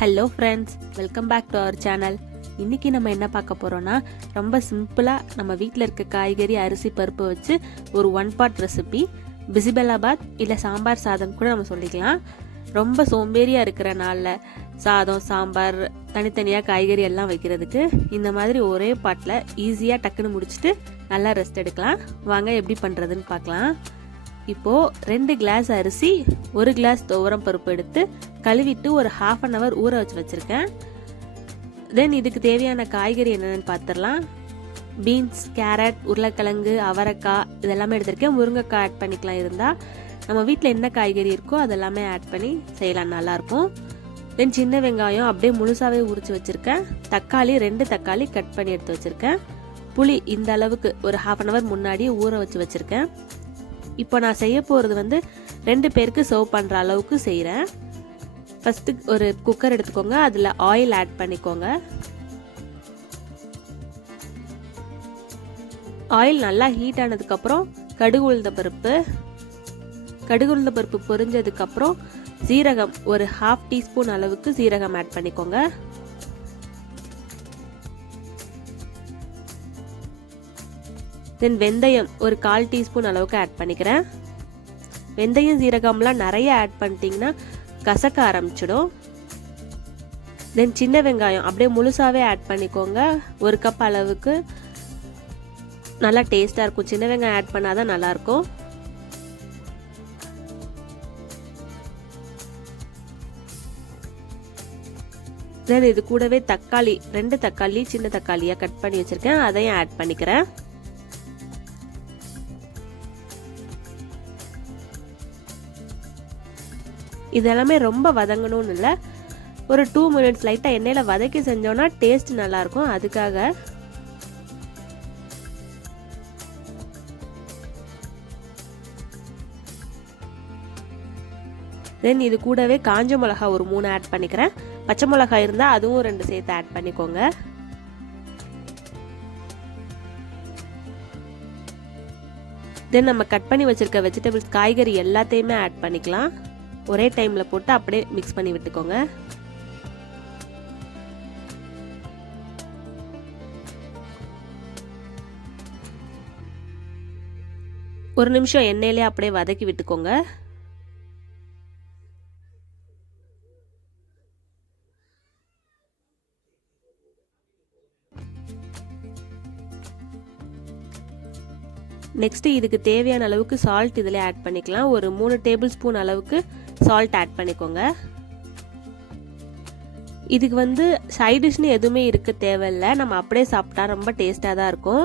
Hello friends, welcome back to our channel. இன்றைக்கி நம்ம என்ன பார்க்க போகிறோன்னா, ரொம்ப சிம்பிளாக நம்ம வீட்டில் இருக்க காய்கறி, அரிசி, பருப்பு வச்சு ஒரு 1 பாட் ரெசிபி பிசிபெலாபாத் இல்லை சாம்பார் சாதம் கூட நம்ம சொல்லிக்கலாம். ரொம்ப சோம்பேறியாக இருக்கிற நாளில் சாதம், சாம்பார், தனித்தனியாக காய்கறி எல்லாம் வைக்கிறதுக்கு இந்த மாதிரி ஒரே பாட்டில் ஈஸியாக டக்குன்னு முடிச்சுட்டு நல்லா ரெஸ்ட் எடுக்கலாம். வாங்க எப்படி பண்ணுறதுன்னு பார்க்கலாம். இப்போது 2 கிளாஸ் அரிசி, 1 கிளாஸ் துவரம் பருப்பு எடுத்து கழுவிட்டு ஒரு 1/2 அன் ஹவர் ஊற வச்சுருக்கேன். தென் இதுக்கு தேவையான காய்கறி என்னென்னு பார்த்துடலாம். பீன்ஸ், கேரட், உருளைக்கிழங்கு, அவரைக்காய் இதெல்லாமே எடுத்திருக்கேன். முருங்கைக்காய் ஆட் பண்ணிக்கலாம். இருந்தால் நம்ம வீட்டில் என்ன காய்கறி இருக்கோ அதெல்லாமே ஆட் பண்ணி செய்யலாம், நல்லாயிருக்கும். தென் சின்ன வெங்காயம் அப்படியே முழுசாகவே உரித்து வச்சுருக்கேன். தக்காளி 2 தக்காளி கட் பண்ணி எடுத்து வச்சுருக்கேன். புளி இந்த அளவுக்கு ஒரு 1/2 அன் ஹவர் முன்னாடியே ஊற வச்சுருக்கேன். இப்போ நான் செய்ய போகிறது 2 பேருக்கு சர்வ் பண்ணுற அளவுக்கு செய்கிறேன். ஃபஸ்ட்டு ஒரு குக்கர் எடுத்துக்கோங்க. அதில் ஆயில் ஆட் பண்ணிக்கோங்க. ஆயில் நல்லா ஹீட் ஆனதுக்கப்புறம் கடுகு உளுந்த பருப்பு பொரிஞ்சதுக்கப்புறம் சீரகம் ஒரு 1/2 டீஸ்பூன் அளவுக்கு சீரகம் ஆட் பண்ணிக்கோங்க. தென் வெந்தயம் ஒரு 1/4 டீஸ்பூன் அளவுக்கு ஆட் பண்ணிக்கிறேன். வெந்தயம் சீரகம்லாம் நிறைய ஆட் பண்ணிட்டீங்கன்னா கசக்க ஆரம்பிச்சிடும். தென் சின்ன வெங்காயம் அப்படியே முழுசாகவே ஆட் பண்ணிக்கோங்க. 1 கப் அளவுக்கு நல்லா டேஸ்ட்டாக இருக்கும். சின்ன வெங்காயம் ஆட் பண்ணாதான் நல்லாயிருக்கும். தென் இது கூடவே தக்காளி 2 தக்காளி சின்ன தக்காளியாக கட் பண்ணி வச்சுருக்கேன், அதையும் ஆட் பண்ணிக்கிறேன். இதெல்லாமே ரொம்ப வதங்கணும்னு இல்லை, ஒரு 2 மினிட்ஸ் லைட்டாக எண்ணெயில் வதக்கி செஞ்சோன்னா டேஸ்ட் நல்லாயிருக்கும். அதுக்காக தென் இது கூடவே காஞ்ச மிளகா ஒரு 3 ஆட் பண்ணிக்கிறேன். பச்சை மிளகாய் இருந்தால் அதுவும் 2 சேர்த்து ஆட் பண்ணிக்கோங்க. தென் நம்ம கட் பண்ணி வச்சுருக்க வெஜிடபிள்ஸ் காய்கறி எல்லாத்தையுமே ஆட் பண்ணிக்கலாம். ஒரே டைமில் போட்டு அப்படியே மிக்ஸ் பண்ணி விட்டுக்கோங்க. ஒரு நிமிஷம் எண்ணெயிலே அப்படியே வதக்கி விட்டுக்கோங்க. நெக்ஸ்ட் இதுக்கு தேவையான அளவுக்கு சால்ட் இதில் ஆட் பண்ணிக்கலாம். ஒரு 3 டேபிள் ஸ்பூன் அளவுக்கு சால்ட் ஆட் பண்ணிக்கோங்க. இதுக்கு சைட் டிஷ்னு எதுவுமே இருக்க தேவையில்லை, நம்ம அப்படியே சாப்பிட்டா ரொம்ப டேஸ்ட்டாக தான் இருக்கும்.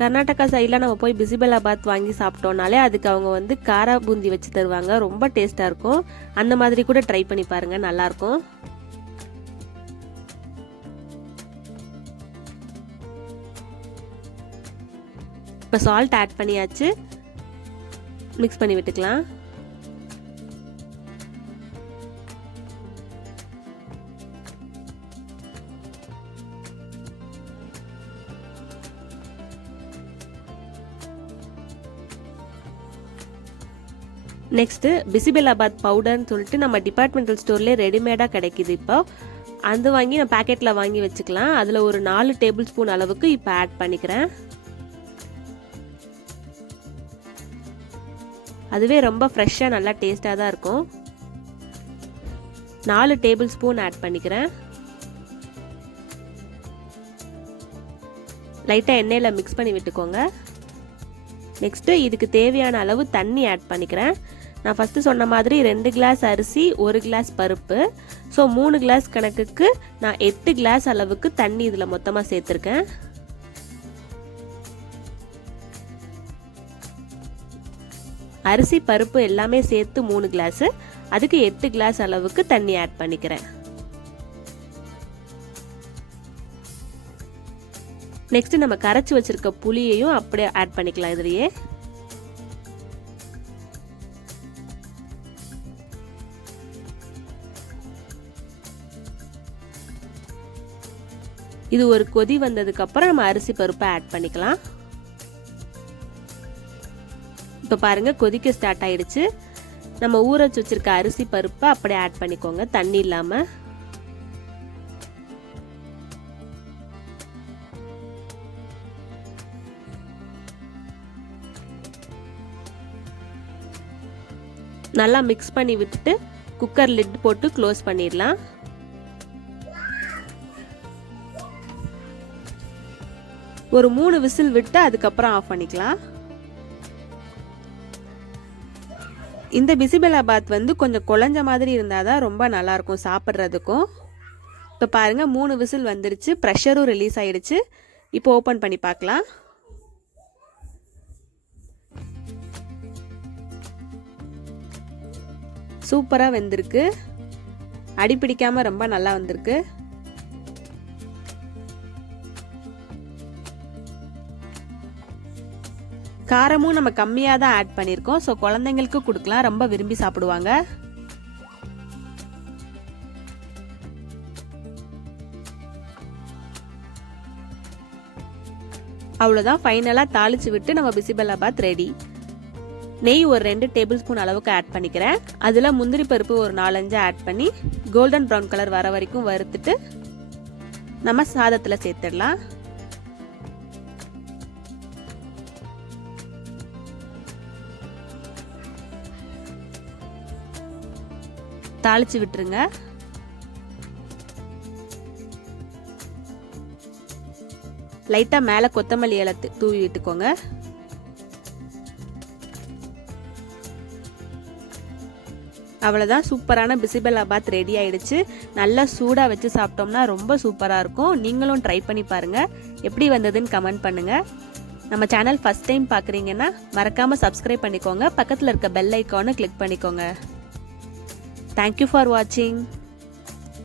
கர்நாடகா சைடில் நம்ம போய் பிசிபெலாபாத் வாங்கி சாப்பிட்டோம்னாலே அதுக்கு அவங்க காரா பூந்தி வச்சு தருவாங்க, ரொம்ப டேஸ்ட்டாக இருக்கும். அந்த மாதிரி கூட ட்ரை பண்ணி பாருங்கள், நல்லாயிருக்கும். இப்போ சால்ட் ஆட் பண்ணியாச்சு, மிக்ஸ் பண்ணி விட்டுக்கலாம். நெக்ஸ்ட்டு பிசிபெலாபாத் பவுடர்னு சொல்லிட்டு நம்ம டிபார்ட்மெண்டல் ஸ்டோர்லேயே ரெடிமேடாக கிடைக்கிது. இப்போ அது வாங்கி நான் பேக்கெட்டில் வாங்கி வச்சுக்கலாம். அதில் ஒரு 4 டேபிள் ஸ்பூன் அளவுக்கு இப்போ ஆட் பண்ணிக்கிறேன். அதுவே ரொம்ப ஃப்ரெஷ்ஷாக நல்லா டேஸ்ட்டாக தான் இருக்கும். 4 டேபிள் ஸ்பூன் ஆட் பண்ணிக்கிறேன். லைட்டாக எண்ணெயில் மிக்ஸ் பண்ணி விட்டுக்கோங்க. நெக்ஸ்ட்டு இதுக்கு தேவையான அளவு தண்ணி ஆட் பண்ணிக்கிறேன். நான் ஃபஸ்ட்டு சொன்ன மாதிரி 2 கிளாஸ் அரிசி, 1 கிளாஸ் பருப்பு, ஸோ 3 கிளாஸ் கணக்குக்கு நான் 8 கிளாஸ் அளவுக்கு தண்ணி இதில் மொத்தமாக சேர்த்துருக்கேன். அரிசி பருப்பு எல்லாமே சேர்த்து 3 கிளாஸு, அதுக்கு 8 கிளாஸ் அளவுக்கு தண்ணி ஆட் பண்ணிக்கிறேன். நெக்ஸ்ட் நம்ம கரைச்சி வச்சிருக்க புளியையும் அப்படியே ஆட் பண்ணிக்கலாம். இதுலயே இது ஒரு கொதி வந்ததுக்கு அப்புறம் நம்ம அரிசி பருப்பை ஆட் பண்ணிக்கலாம். இப்போ பாருங்க கொதிக்க ஸ்டார்ட் ஆயிடுச்சு. நம்ம ஊற வச்சிருக்க அரிசி பருப்பை அப்படியே ஆட் பண்ணிக்கோங்க, தண்ணி இல்லாமல். நல்லா மிக்ஸ் பண்ணி விட்டுட்டு குக்கர் லிட் போட்டு க்ளோஸ் பண்ணிடலாம். ஒரு 3 விசில் விட்டு அதுக்கப்புறம் ஆஃப் பண்ணிக்கலாம். இந்த பிசிபெலாபாத் வந்து கொஞ்சம் குழஞ்ச மாதிரி இருந்தால் தான் ரொம்ப நல்லாயிருக்கும் சாப்பிட்றதுக்கும். இப்போ பாருங்கள் 3 விசில் வந்துருச்சு, ப்ரெஷரும் ரிலீஸ் ஆகிடுச்சு. இப்போ ஓப்பன் பண்ணி பார்க்கலாம். சூப்பராக வெந்திருக்கு, அடிப்பிடிக்காமல் ரொம்ப நல்லா வந்திருக்கு. காரமும் நம்ம கம்மியாக தான் ஆட் பண்ணியிருக்கோம். ஸோ குழந்தைங்களுக்கு கொடுக்கலாம், ரொம்ப விரும்பி சாப்பிடுவாங்க. அவ்வளோதான், ஃபைனலாக தாளித்து விட்டு நம்ம பிசிபெலாபாத் ரெடி. நெய் ஒரு 2 டேபிள் ஸ்பூன் அளவுக்கு ஆட் பண்ணிக்கிறேன். அதில் முந்திரி பருப்பு ஒரு 4-5 ஆட் பண்ணி கோல்டன் ப்ரௌன் கலர் வர வரைக்கும் வறுத்துட்டு நம்ம சாதத்தில் சேர்த்துடலாம். தாளிச்சு விட்டுருங்க. லைட்டா மேலே கொத்தமல்லி இலை தூவி விட்டுக்கோங்க. அவ்வளோதான், சூப்பரான பிசிபெலாபாத் ரெடி ஆயிடுச்சு. நல்லா சூடாக வச்சு சாப்பிட்டோம்னா ரொம்ப சூப்பராக இருக்கும். நீங்களும் ட்ரை பண்ணி பாருங்கள், எப்படி வந்ததுன்னு கமெண்ட் பண்ணுங்கள். நம்ம சேனல் ஃபஸ்ட் டைம் பார்க்குறீங்கன்னா மறக்காமல் சப்ஸ்கிரைப் பண்ணிக்கோங்க. பக்கத்தில் இருக்க பெல் ஐக்கானை கிளிக் பண்ணிக்கோங்க. Thank you for watching.